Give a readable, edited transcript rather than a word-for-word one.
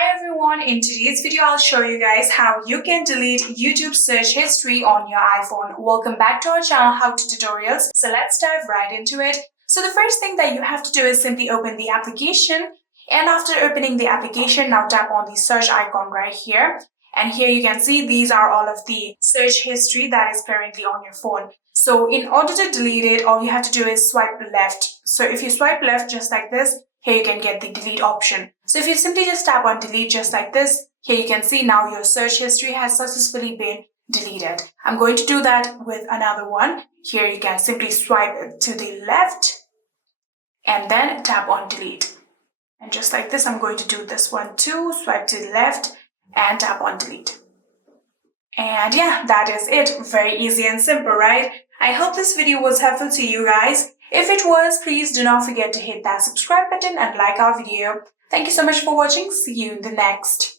Hi everyone, in today's video I'll show you guys how you can delete YouTube search history on your iPhone. Welcome back to our channel How To Tutorials. So let's dive right into it. So the first thing that you have to do is simply open the application, and after opening the application, now tap on the search icon right here. And here you can see these are all of the search history that is currently on your phone. So in order to delete it, all you have to do is swipe left. So if you swipe left just like this, here you can get the delete option. So if you simply just tap on delete just like this, here you can see now your search history has successfully been deleted. I'm going to do that with another one. Here you can simply swipe to the left and then tap on delete. And just like this, I'm going to do this one too. Swipe to the left and tap on delete. And yeah, that is it. Very easy and simple, right? I hope this video was helpful to you guys. If it was, please do not forget to hit that subscribe button and like our video. Thank you so much for watching. See you in the next.